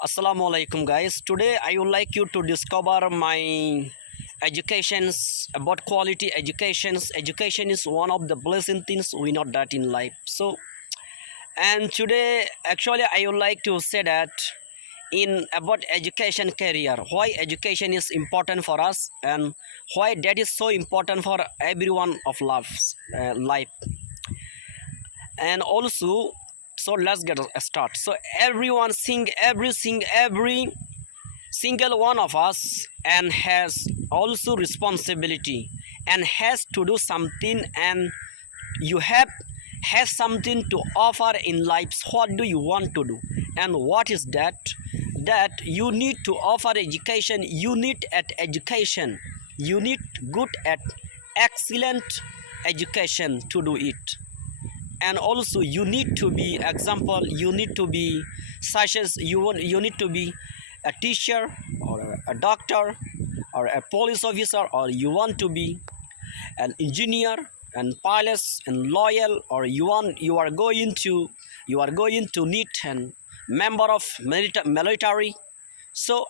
Assalamu alaikum guys. Today I would like you to discover my educations about quality educations. Education is one of the blessing things we know that in life. And today actually I would like to say that in about education career, why education is important for us and why that is so important for everyone of life. And also, so let's get a start. So every single one of us and has also responsibility and has to do something, and you has something to offer in life. What do you want to do, and what is that you need to offer education? You need at education, you need good at excellent education to do it. And also you need to be example, you need to be such as you need to be a teacher or a doctor or a police officer, or you want to be an engineer and pilot and loyal, or you are going to need an member of military. So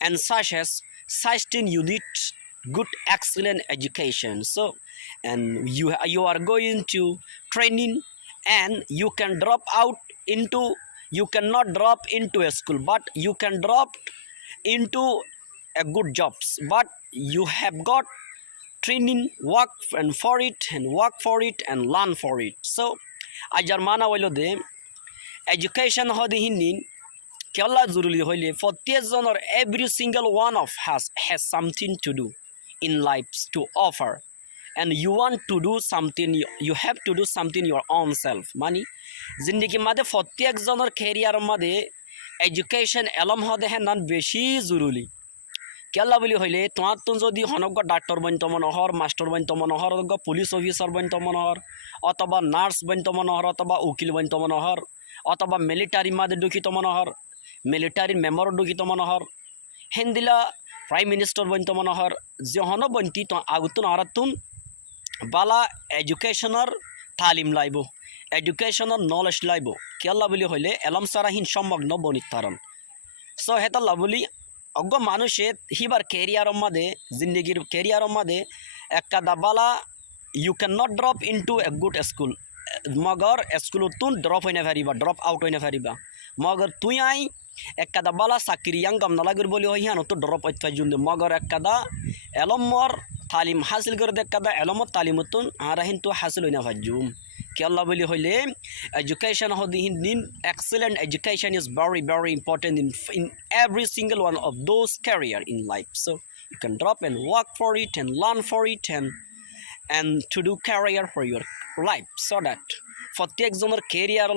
and such thing you need good excellent education. So and you are going to training, and you can drop out into, you cannot drop into a school, but you can drop into a good jobs, but you have got training, work and for it and work for it and learn for it. So ajar mana হইল de education হদি হিন্দিন কেলা জরুরি হইলে প্রত্যেকজনের every single one of us has something to do in life to offer, and you want to do something, you have to do something your own self money জিন্দগি মাঝে প্রত্যেকজনের ক্যারিয়ার মাঝে এডুকেশন এলম হদে হেন বেশি জরুরি কেলা বলি হইলে তোমার তো যদি হনজ্ঞ ডাক্তার বনত মনোহর, মাস্টার বনত মনোহর, পুলিশ অফিসার বনত মনোহর, অথবা নার্স বনত মনোহর, অথবা উকিল বনত মনোহর, অথবা মিলিটারি মাঝে ঢুকিত মনোহর, মিলিটারি মেম্বার ঢুকিত মনোহর, হেন্দিলা প্রাইম মিনিস্টার বনত মনোহর, যহন বন্তি তো আগুতুন আরাতুন বালা এডুকেশনের তালিম লাইব, এডুকেশনের নলেজ লাইব। কেলা বলি হইলে এলম সারাহীন সম্মগ্ন বনিতারণ। সো হেতাল্লা বলি অজ্ঞ মানুষে হিবার ক্যারিয়ারের মাঝে জিন্দগির ক্যারিয়ারের মাঝে একটা বালা you can not drop into a good school, মগর স্কুল তুন ড্রপ হইনা ফারিবা, ড্রপ আউট হইনা ফারিবা, মগর তুই আই একটা বালা চাকরি আঙ্গাম নালাগির বলি হই হানো তো ড্রপ হইতে জুন্দে, মগর একটা এলমর তালিম হাসিল করে একটা এলমর তালিমতুন আরাহিন তো হাসিল হইনা ফাজুম। কেলা বলি হইলে education হদিন excellent education is very important in every single one of those career in life. So you can drop and work for it and learn for it and to do career for your life, so that প্রত্যেকজনের career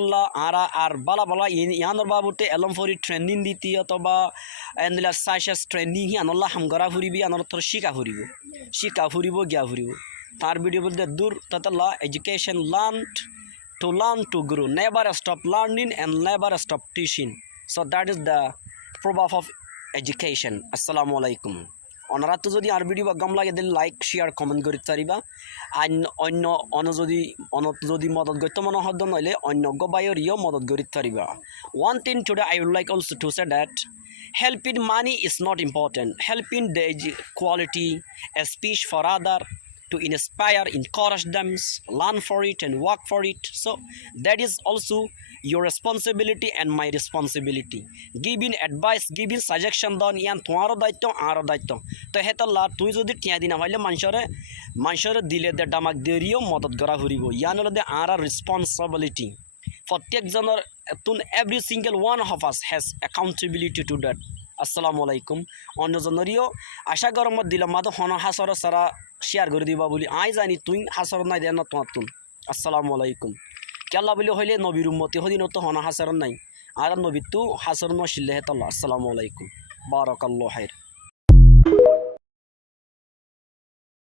আর বালা বালা ইয়ানোর বাবুতে এলম ফরি ট্রেনিং দিতি অথবা এনদিলা সাইসেস ট্রেনিং আনল্লা হামগরা ফুরিবি আনর তোর শিকা ফুরিব গিয়া ফুরিব তার ভিডিও বলতে দূর Tatla education learn to grow, never stop learning and never stop teaching. So that is the proof of education. Assalamu alaikum. ওনারা তো যদি আর ভিডিও গম লাগে দিলে লাইক শেয়ার কমেন্ট করে তারিবা, আর অন্য যদি মদত করতে মনে হদ নইলে অন্য বাইরিও মদত করে তারিবা। One thing today I would like also to say that helping money is not important. Helping the quality a speech for other to inspire, encourage them, learn for it and work for it. So that is also your responsibility and my responsibility. Giving advice, giving suggestion don ইয়ান তোমারও দায়িত্ব আরও দায়িত্ব। তো হেতল্লা তুই যদি টিয়া দিনা ভাইলে মানুষরে দিলে দে ডামাক দেরিও মদত করা ফুরিব, ইয়ান হলে দে আর রেসপন্সিবিলিটি প্রত্যেকজনের তুন every single one of us has accountability to that. আসসালামু আলাইকুম। অন্যজনেরও আশা গরমত দিলাম মাদো হন হাসর সারা শেয়ার করে দিবা বলি আই জানি তুই হাসর নাই দেন না তোমার তুন। আসসালামু আলাইকুম। কেল্লা বলি হইলে নবীর উম্মতি হদিন তো হন হাসর নাই, আর নবী তু হাসর নশিল্লে হেতল্লা। আসসালামু আলাইকুম, বারাকাল্লাহু খাইর।